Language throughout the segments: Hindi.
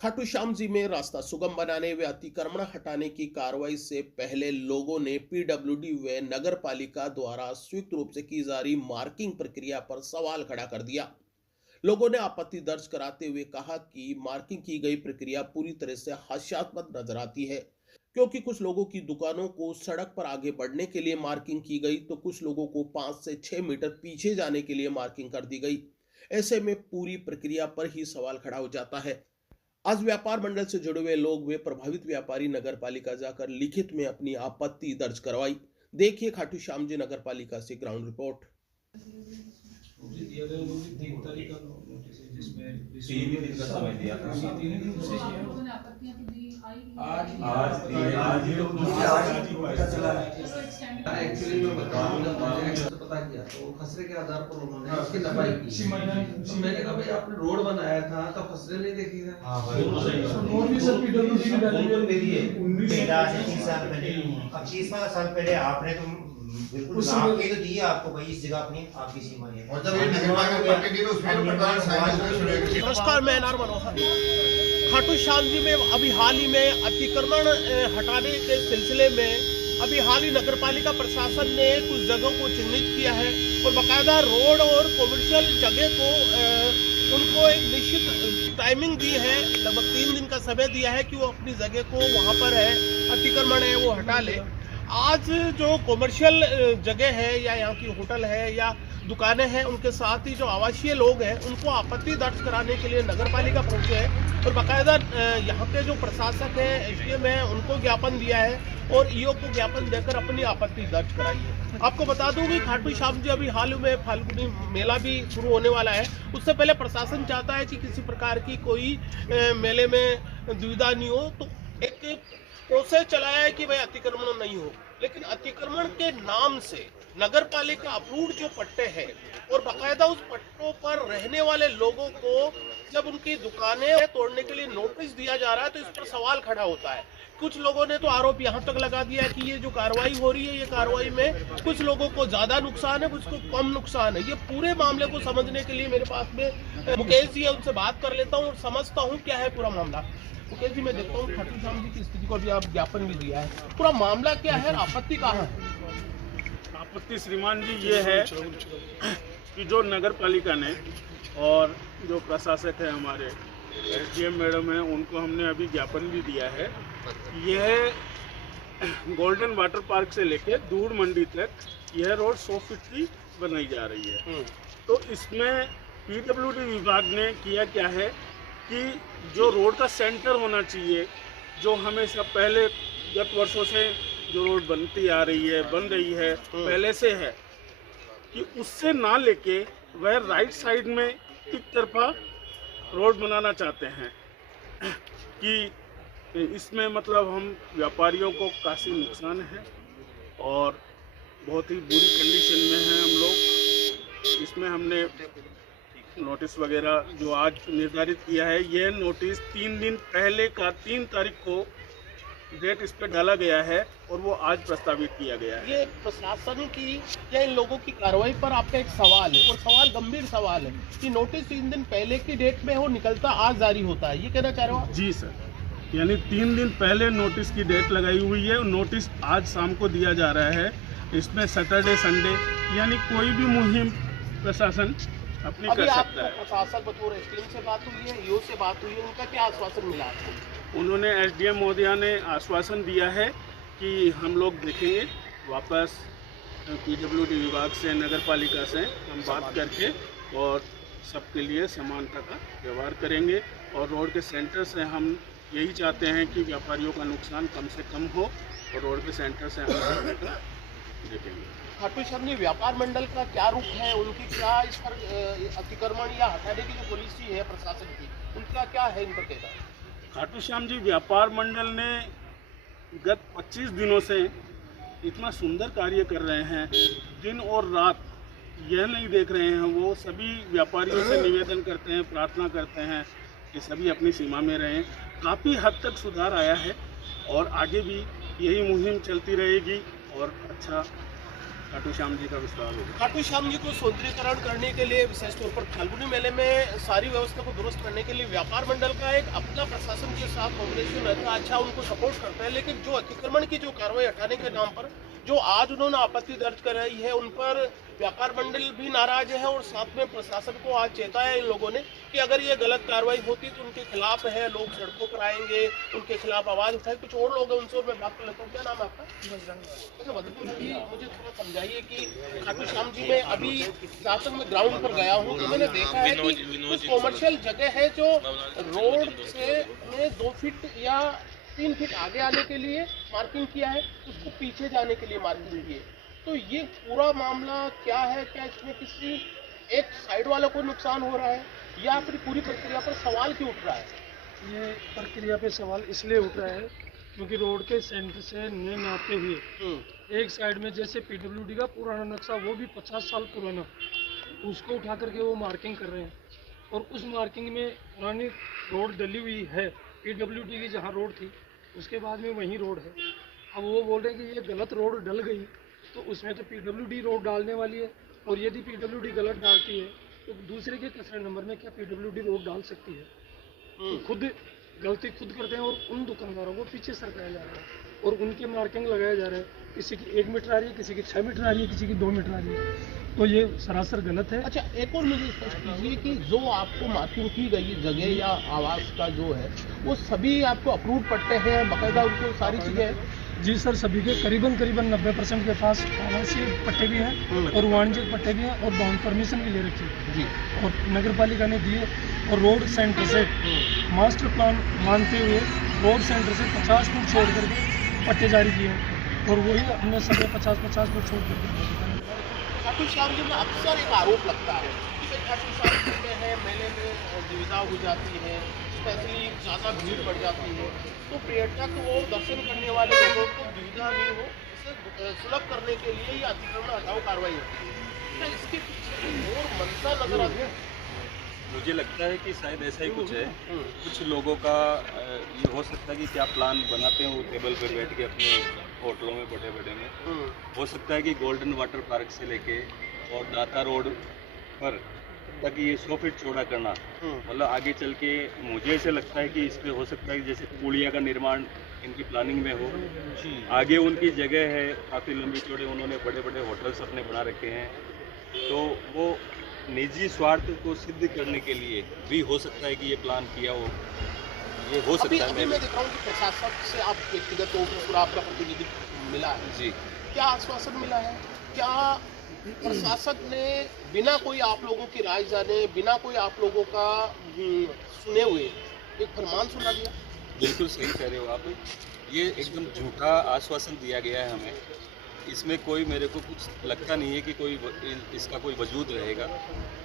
खाटू श्याम जी में रास्ता सुगम बनाने व अतिक्रमण हटाने की कार्रवाई से पहले लोगों ने पीडब्ल्यूडी व नगर पालिका द्वारा संयुक्त रूप से की जा रही मार्किंग प्रक्रिया पर सवाल खड़ा कर दिया। लोगों ने आपत्ति दर्ज कराते हुए कहा कि मार्किंग की गई प्रक्रिया पूरी तरह से हास्यास्पद नजर आती है, क्योंकि कुछ लोगों की दुकानों को सड़क पर आगे बढ़ने के लिए मार्किंग की गई तो कुछ लोगों को 5 से 6 मीटर पीछे जाने के लिए मार्किंग कर दी गई। ऐसे में पूरी प्रक्रिया पर ही सवाल खड़ा हो जाता है। आज व्यापार मंडल से जुड़े हुए लोग वे प्रभावित व्यापारी नगर पालिका जाकर लिखित में अपनी आपत्ति दर्ज करवाई। देखिए खाटू श्याम जी नगर पालिका से ग्राउंड रिपोर्ट। जिसमें 3 दिन का समय दिया था। लोगों ने आपत्तियां तो दी, आज ही पता चला है। एक्चुअली मैं बताऊं, जब मैंने पता किया तो खसरे के आधार पर उन्होंने इसकी दफाई की। तो मैंने कहा भाई आपने रोड बनाया था तो खसरे नहीं देखी था। हां भाई रोड भी सर पीडब्ल्यूडी की वैल्यू मेरी है 19 साल पहले, अब 30 साल पहले आपने तो बिल्कुल नाम के तो दिया आपको भाई इस जगह अपनी आपकी सीमा है। और जब ये नगर पालिका की तो उसमें प्रधान साइन। नमस्कार, मैं एनआर मनोहर। खाटू श्याम जी में अभी हाल ही में अतिक्रमण हटाने के सिलसिले में अभी हाल ही नगर पालिका प्रशासन ने कुछ जगहों को चिन्हित किया है और बाकायदा रोड और कॉमर्शियल जगह को उनको एक निश्चित टाइमिंग दी है। लगभग 3 दिन का समय दिया है कि वो अपनी जगह को वहाँ पर है अतिक्रमण है वो हटा ले। आज जो कॉमर्शियल जगह है या यहाँ की होटल है या दुकानें हैं, उनके साथ ही जो आवासीय लोग हैं उनको आपत्ति दर्ज कराने के लिए नगर पालिका पहुंचे हैं और बाकायदा यहाँ के जो प्रशासक हैं, एसडीएम है, उनको ज्ञापन दिया है और ईओ को ज्ञापन देकर अपनी आपत्ति दर्ज कराई है। आपको बता दूं कि खाटू श्याम जी अभी हाल में फाल्गुनी मेला भी शुरू होने वाला है। उससे पहले प्रशासन चाहता है कि किसी प्रकार की कोई मेले में दुविधा नहीं हो, तो एक प्रोसेस चलाया है कि भाई अतिक्रमण नहीं हो, लेकिन अतिक्रमण के नाम से नगर पालिका अप्रूव्ड जो पट्टे हैं और बाकायदा उस पट्टों पर रहने वाले लोगों को जब उनकी दुकानें तोड़ने के लिए नोटिस दिया जा रहा है तो इस पर सवाल खड़ा होता है। कुछ लोगों ने तो आरोप यहाँ तक लगा दिया है कि ये जो कार्रवाई हो रही है, ये कार्रवाई में कुछ लोगों को ज्यादा नुकसान है, कुछ को कम नुकसान है। ये पूरे मामले को समझने के लिए मेरे पास में मुकेश जी है, उनसे बात कर लेता हूँ और समझता हूँ क्या है पूरा मामला। मुकेश जी, मैं देखता हूँ खाटू श्याम जी की स्थिति को अभी आप ज्ञापन भी दिया है, पूरा मामला क्या है, आपत्ति कहाँ है? आपत्ति श्रीमान जी ये है कि जो नगर पालिका ने और जो प्रशासक है हमारे एसडीएम मैडम है, उनको हमने अभी ज्ञापन भी दिया है। यह गोल्डन वाटर पार्क से लेकर दूर मंडी तक यह रोड 100 फीट की बनाई जा रही है। तो इसमें पीडब्ल्यूडी विभाग ने किया क्या है कि जो रोड का सेंटर होना चाहिए, जो हमेशा पहले गत वर्षों से जो रोड बनती आ रही है, बन रही है, पहले से है, कि उससे ना लेके वह राइट साइड में एक तरफा रोड बनाना चाहते हैं कि इसमें मतलब हम व्यापारियों को काफ़ी नुकसान है और बहुत ही बुरी कंडीशन में हैं हम लोग। इसमें हमने नोटिस वगैरह जो आज निर्धारित किया है, यह नोटिस 3 दिन पहले का 3 तारीख को डेट इस पे डाला गया है और वो आज प्रस्तावित किया गया है। ये प्रशासन की या इन लोगों की कार्रवाई पर आपका एक सवाल है और सवाल गंभीर सवाल है कि नोटिस 3 दिन पहले की डेट में वो निकलता आज जारी होता है, ये कहना चाह रहे हो आप? जी सर, यानी 3 दिन पहले नोटिस की डेट लगाई हुई है, नोटिस आज शाम को दिया जा रहा है। इसमें सैटरडे संडे यानी कोई भी मुहिम प्रशासन अपनी कर सकता है। प्रशासक बतौर एसडीएम से बात हुई है, ईओ से बात हुई है, उनका क्या आश्वासन मिला आपको? उन्होंने एसडीएम महोदया ने आश्वासन दिया है कि हम लोग देखेंगे, वापस पीडब्ल्यूडी विभाग से, नगर पालिका से हम बात करके और सबके लिए समानता का व्यवहार करेंगे और रोड के सेंटर से हम यही चाहते हैं कि व्यापारियों का नुकसान कम से कम हो और रोड के सेंटर से हम देखेंगे। खाटू श्याम जी व्यापार मंडल का क्या रुख है, उनकी क्या इस पर अतिक्रमण या हटाने की जो पॉलिसी है प्रशासन की, उनका क्या है इन पर कहना? खाटू श्याम जी व्यापार मंडल ने गत 25 दिनों से इतना सुंदर कार्य कर रहे हैं, दिन और रात यह नहीं देख रहे हैं। वो सभी व्यापारियों से निवेदन करते हैं, प्रार्थना करते हैं कि सभी अपनी सीमा में रहें। काफ़ी हद तक सुधार आया है और आगे भी यही मुहिम चलती रहेगी और अच्छा खाटू श्याम जी का विस्तार होगा। खाटू श्याम जी को सौंदर्यीकरण करने के लिए विशेष तौर पर फाल्गुनी मेले में सारी व्यवस्था को दुरुस्त करने के लिए व्यापार मंडल का एक अपना प्रशासन साथ कांग्रेस में रहता, अच्छा उनको सपोर्ट करता है, लेकिन जो अतिक्रमण की जो कार्रवाई हटाने के नाम पर जो आज उन्होंने आपत्ति दर्ज कराई है, उन पर व्यापार मंडल भी नाराज है और साथ में प्रशासन को आज चेताया इन लोगों ने कि अगर ये गलत कार्रवाई होती तो उनके खिलाफ है, लोग सड़कों पर आएंगे, उनके खिलाफ आवाज उठाए। कुछ और लोग हैं, उनसे मैं बात कर लेता हूँ। क्या नाम है आपका? अच्छा, बदलपुर जी, मुझे थोड़ा समझाइए कि खाटू श्याम जी में अभी जहाँ तक मैं ग्राउंड पर गया हूँ तो मैंने देखा है कि कुछ कॉमर्शियल जगह है जो रोड से 2 फीट या 3 फीट आगे आने के लिए मार्किंग किया है, उसको पीछे जाने के लिए मार्किंग की है। तो ये पूरा मामला क्या है? क्या इसमें किसी एक साइड वाला को नुकसान हो रहा है या फिर पूरी प्रक्रिया पर सवाल क्यों उठ रहा है? ये प्रक्रिया पे सवाल इसलिए उठ रहा है क्योंकि रोड के सेंटर से नियम आते हुए एक साइड में जैसे पीडब्ल्यूडी का पुराना नक्शा, वो भी 50 साल पुराना, उसको उठा करके वो मार्किंग कर रहे हैं और उस मार्किंग में पुरानी रोड डली हुई है। पीडब्ल्यूडी की जहाँ रोड थी उसके बाद में वहीं रोड है। अब वो बोल रहे हैं कि ये गलत रोड डल गई तो उसमें तो पीडब्ल्यूडी रोड डालने वाली है, और यदि पीडब्ल्यूडी गलत डालती है तो दूसरे के कचरे नंबर में क्या पीडब्ल्यूडी रोड डाल सकती है? तो खुद गलती खुद करते हैं और उन दुकानदारों को पीछे सरकाया जा रहा है और उनके मार्किंग लगाया जा रहा है। किसी की 1 मीटर आ रही है, किसी की 6 मीटर आ रही है, किसी की 2 मीटर आ रही है, तो ये सरासर गलत है। अच्छा, एक और मुझे स्पष्ट कीजिए कि जो आपको मार्किंग की गई जगह या आवास का जो है वो सभी आपको अप्रूव पट्टे हैं, बाकायदा उनको सारी चीज़ें हैं? जी सर, सभी के करीबन 90% के पास आवासीय पट्टे भी हैं और वाणिज्यिक पट्टे भी हैं और बाउंड परमिशन भी ले रखी है जी, और नगर पालिका ने दिए। और रोड सेंटर से मास्टर प्लान मानते हुए रोड सेंटर से 50 फुट छोड़ करके पट्टे जारी किए हैं और वही हमने सभी 50-50 फुट छोड़ करके। खाटू श्याम जी में अक्सर एक आरोप लगता है कि खाटू श्याम जी में है, मेले में दुविधा हो जाती है, स्पेशली ज़्यादा भीड़ बढ़ जाती है, तो पर्यटक वो दर्शन करने वाले लोगों को दुविधा नहीं हो, इसे सुलभ करने के लिए ये अतिक्रमण हटाओ कार्रवाई होती है। क्या इसके पीछे और मंशा नजर आती है? मुझे लगता है कि शायद ऐसा ही कुछ है। कुछ लोगों का ये हो सकता है कि क्या प्लान बनाते हैं वो टेबल पे बैठ के अपने होटलों में बड़े बड़े में, हो सकता है कि गोल्डन वाटर पार्क से लेके और दाता रोड पर तक ये 100 फीट चौड़ा करना, मतलब आगे चल के मुझे ऐसे लगता है कि इस पे हो सकता है कि जैसे पुलिया का निर्माण इनकी प्लानिंग में हो, आगे उनकी जगह है काफ़ी लंबी चौड़े, उन्होंने बड़े बड़े होटल्स अपने बना रखे हैं, तो वो निजी स्वार्थ को सिद्ध करने के लिए भी हो सकता है कि ये प्लान किया हो, ये हो सकता है। अभी मैं देख रहा हूँ कि प्रशासन से आप व्यक्तिगत तौर पर आपका प्रतिनिधित्व मिला है जी, क्या आश्वासन मिला है? क्या प्रशासन ने बिना कोई आप लोगों की राय जाने, बिना कोई आप लोगों का सुने हुए एक फरमान सुना दिया? बिल्कुल सही कह रहे हो आप, ये एकदम झूठा आश्वासन दिया गया है हमें। इसमें कोई मेरे को कुछ लगता नहीं है कि कोई इसका कोई वजूद रहेगा,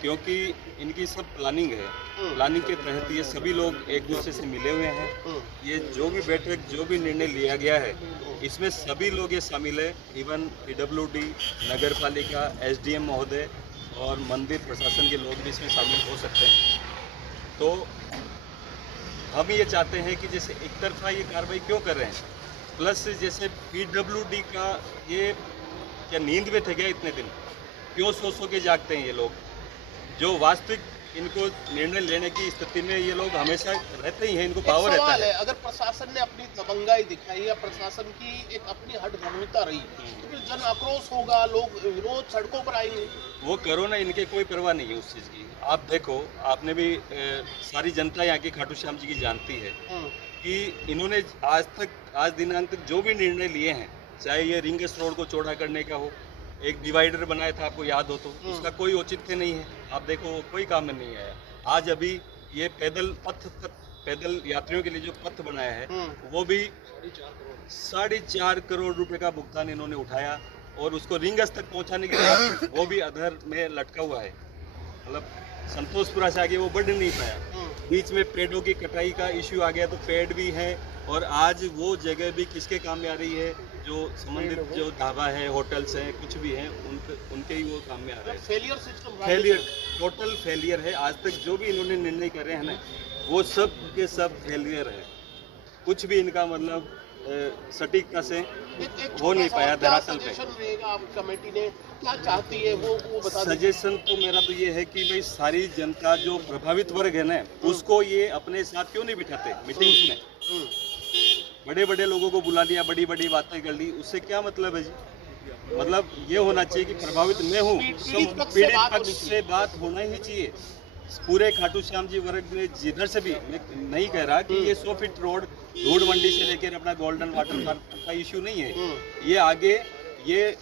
क्योंकि इनकी सब प्लानिंग है। प्लानिंग के तहत ये सभी लोग एक दूसरे से मिले हुए हैं। ये जो भी बैठक, जो भी निर्णय लिया गया है, इसमें सभी लोग ये शामिल है। इवन पीडब्ल्यूडी, नगर पालिका, एसडीएम महोदय और मंदिर प्रशासन के लोग भी इसमें शामिल हो सकते हैं। तो हम ये चाहते हैं कि जैसे एक तरफा ये कार्रवाई क्यों कर रहे हैं, प्लस जैसे पीडब्ल्यूडी का ये क्या नींद में थे क्या इतने दिन? क्यों सो के जागते हैं ये लोग? जो वास्तविक इनको निर्णय लेने की स्थिति में ये लोग हमेशा रहते ही हैं, इनको पावर रहता है। अगर प्रशासन ने अपनी दबंगाई दिखाई या प्रशासन की एक अपनी हठधर्मिता रही तो फिर जन आक्रोश होगा, लोग विरोध सड़कों पर आएंगे। वो करो ना, इनके कोई परवाह नहीं है उस चीज़ की। आप देखो, आपने भी सारी जनता यहाँ की खाटू श्याम जी की जानती है कि इन्होंने आज दिनांक तक जो भी निर्णय लिए हैं, चाहे ये रिंगेस रोड को चौड़ा करने का हो, एक डिवाइडर बनाया था आपको याद हो तो, उसका कोई औचित्य नहीं है। आप देखो कोई काम में नहीं आया। आज अभी ये पैदल यात्रियों के लिए जो पथ बनाया है वो भी 4.5 करोड़ रुपए का भुगतान इन्होंने उठाया और उसको रिंगस तक पहुंचाने के लिए वो भी अधर में लटका हुआ है। मतलब संतोषपुरा से आगे वो बढ़ नहीं पाया। बीच में पेड़ों की कटाई का इश्यू आ गया तो पेड़ भी हैं, और आज वो जगह भी किसके काम में आ रही है? जो संबंधित जो ढाबा है, होटल्स हैं, कुछ भी हैं, उनके ही वो काम में आ रहा है। फेलियर, टोटल फेलियर है। आज तक जो भी इन्होंने निर्णय करे हैं ना, वो सब के सब फेलियर है। कुछ भी इनका मतलब सटीकता से हो नहीं पाया दरअसल पे। कमेटी ने क्या चाहती है वो बता दीजिए। सजेशन तो मेरा तो ये है कि भाई सारी जनता जो प्रभावित वर्ग है ना, उसको ये अपने साथ क्यों नहीं बिठाते मीटिंग्स में? बड़े बड़े लोगों को बुला लिया, बड़ी बड़ी बातें कर ली, उससे क्या मतलब है जी? मतलब ये होना चाहिए कि प्रभावित मैं हूँ, पीड़ित पक्ष से बात होना ही चाहिए। पूरे खाटू श्याम जी वर्ग में जिधर से भी, मैं नहीं कह रहा कि ये 100 फीट रोड धूड़ मंडी से लेकर अपना गोल्डन वाटर पार्क का इश्यू नहीं है। ये आगे ये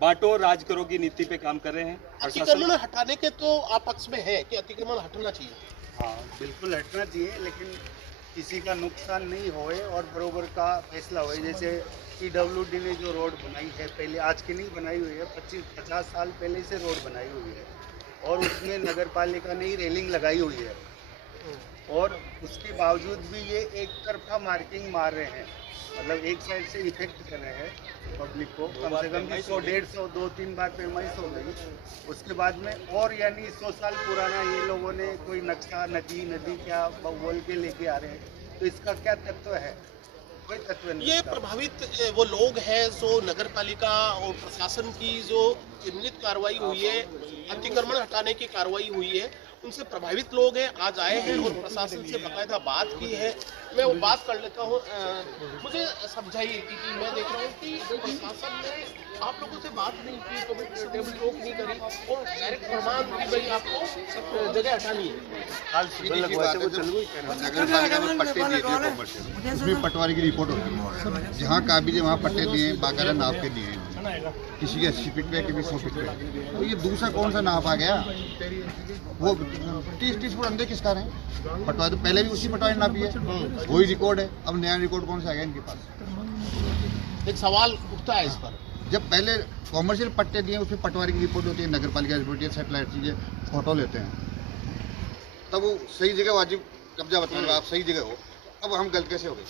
बांटो राज करो की नीति पे काम कर रहे हैं। अतिक्रमण हटाने के तो आप पक्ष में है कि अतिक्रमण हटना चाहिए? हाँ बिल्कुल हटना चाहिए, लेकिन किसी का नुकसान नहीं होए और बरोबर का फैसला होए। जैसे PWD ने जो रोड बनाई है, पहले आज की नहीं बनाई हुई है, 25-50 साल पहले से रोड बनाई हुई है और उसमें नगर पालिका ने ही रेलिंग लगाई हुई है और उसके बावजूद भी ये एक तरफा मार्किंग मार रहे हैं, मतलब एक साइड से इफेक्ट कर रहे हैं पब्लिक को। कम से कम 100-150 2-3 बार पैमाइश हो गई। उसके बाद में और यानी 100 साल पुराना ये लोगों ने कोई नक्शा नदी क्या बोल के लेके आ रहे हैं, तो इसका क्या तत्व है? कोई तत्व नहीं। ये प्रभावित वो लोग हैं जो नगर पालिका और प्रशासन की जो चिन्हित कार्रवाई हुई है, अतिक्रमण हटाने की कार्रवाई हुई है, उनसे प्रभावित लोग हैं, आज आए हैं और प्रशासन से बाकायदा बात की है। मैं वो बात कर लेता हूँ। मुझे समझाइए कि मैं देख रहा हूँ कि प्रशासन ने आप लोगों से बात नहीं की, तो टेबल रोक नहीं करी और डायरेक्ट फरमान कि भाई आपको जगह हटानी है। नगर पालिका में पट्टे दिए थे कॉमर्शियल, उसमें पटवारी की रिपोर्ट होती है, जहाँ काबिज है वहाँ पट्टे दिए, बाकायदा नाप के दिए, किसी के 80 फीट पे, किसी 100 फीट पे। तो ये दूसरा कौन सा नाप आ गया? वो 30 फुट अंदर किसका रहे? पटवारी तो पहले भी उसी पटवारी ने नापी है, वही रिकॉर्ड है। अब नया रिकॉर्ड कौन सा आ गया इनके पास? एक सवाल उठता है इस पर। जब पहले कॉमर्शियल पट्टे दिए, उसमें पटवारी की रिपोर्ट होती है, नगर पालिका की रिपोर्ट, सेटेलाइट चीजें फोटो लेते हैं, तब वो सही जगह वाजिब कब्जा बताने आप सही जगह हो। अब हम गलत कैसे हो गए?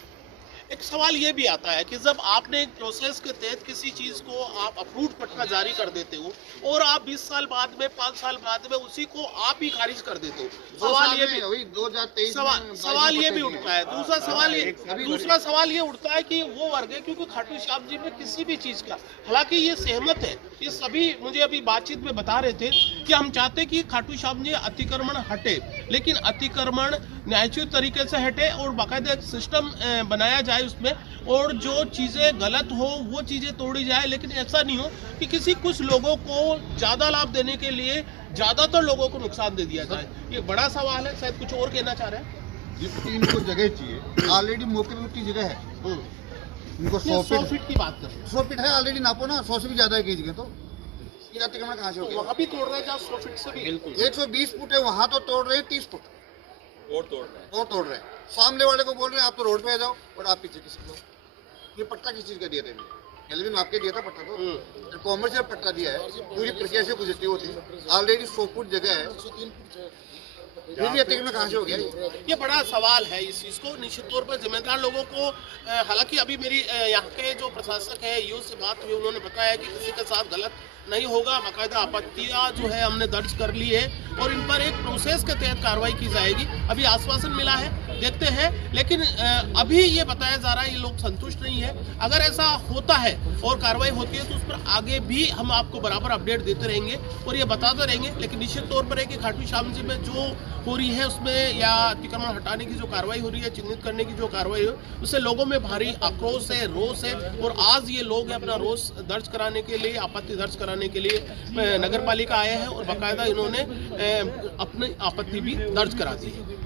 एक सवाल ये भी आता है कि जब आपने एक प्रोसेस के तहत किसी चीज को आप अप्रूव्ड पट्टा जारी कर देते हो और आप 20 साल बाद में 5 साल बाद में उसी को आप ही खारिज कर देते हो, सवाल ये भी 2023 सवाल ये भी उठता है। दूसरा सवाल ये उठता है कि वो वर्ग है, क्योंकि खाटू श्याम जी में किसी भी चीज का, हालांकि ये सहमत है, ये सभी मुझे अभी बातचीत में बता रहे थे कि हम चाहते कि खाटू श्याम जी अतिक्रमण हटे, लेकिन अतिक्रमण न्यायोचित तरीके से हटे और बाकायदा एक सिस्टम बनाया जाए उसमें, और जो चीजें गलत हो वो चीजें तोड़ी जाए। लेकिन ऐसा नहीं हो कि किसी कुछ लोगों को ज्यादा लाभ देने के लिए ज्यादातर लोगों को नुकसान दे दिया जाए। ये बड़ा सवाल है, शायद कुछ और कहना चाह रहे हैं। जितनी इनको जगह चाहिए, ऑलरेडी मौके पे उतनी जगह है। इनको 100 फीट की बात कर रहे हैं। 100 फीट है ऑलरेडी, नापो ना, 100 से भी ज्यादा है कई जगह। तो ये अतिक्रमण कहाँ से हो गया? वहाँ भी तोड़ रहे हैं जहाँ 100 फीट से भी। 120 फुट है, वहाँ तो तोड़ रहे हैं 30 फुट और तोड़ रहे हैं। सामने वाले को बोल रहे हैं आप तो रोड पे आ जाओ और आप पीछे किसी को। ये पट्टा किस चीज का दिया था? पहले भी आपके दिया था पट्टा, तो कॉमर्शियल पट्टा दिया है, पूरी प्रक्रिया से गुजरती होती है। ऑलरेडी 100 फुट जगह है, फिर भी अतिक्रमण कहाँ से हो गया? ये बड़ा सवाल है। इस चीज़ को निश्चित तौर पर जिम्मेदार लोगों को, हालांकि अभी मेरी यहाँ के जो प्रशासक है यूँ से बात हुई, उन्होंने बताया कि किसी के साथ गलत नहीं होगा, बाकायदा आपत्तियाँ जो है हमने दर्ज कर ली है और इन पर एक प्रोसेस के तहत कार्रवाई की जाएगी। अभी आश्वासन मिला है, देखते हैं। लेकिन अभी ये बताया जा रहा है ये लोग संतुष्ट नहीं है। अगर ऐसा होता है और कार्रवाई होती है तो उस पर आगे भी हम आपको बराबर अपडेट देते रहेंगे और ये बताते रहेंगे। लेकिन निश्चित तौर पर है कि खाटू श्याम जी में जो हो रही है उसमें, या अतिक्रमण हटाने की जो कार्रवाई हो रही है, चिन्हित करने की जो कार्रवाई हो, उससे लोगों में भारी आक्रोश है, रोष है। और आज ये लोग अपना रोष दर्ज कराने के लिए, आपत्ति दर्ज कराने के लिए नगर पालिका आए हैं और बाकायदा इन्होंने अपनी आपत्ति भी दर्ज करा दी है।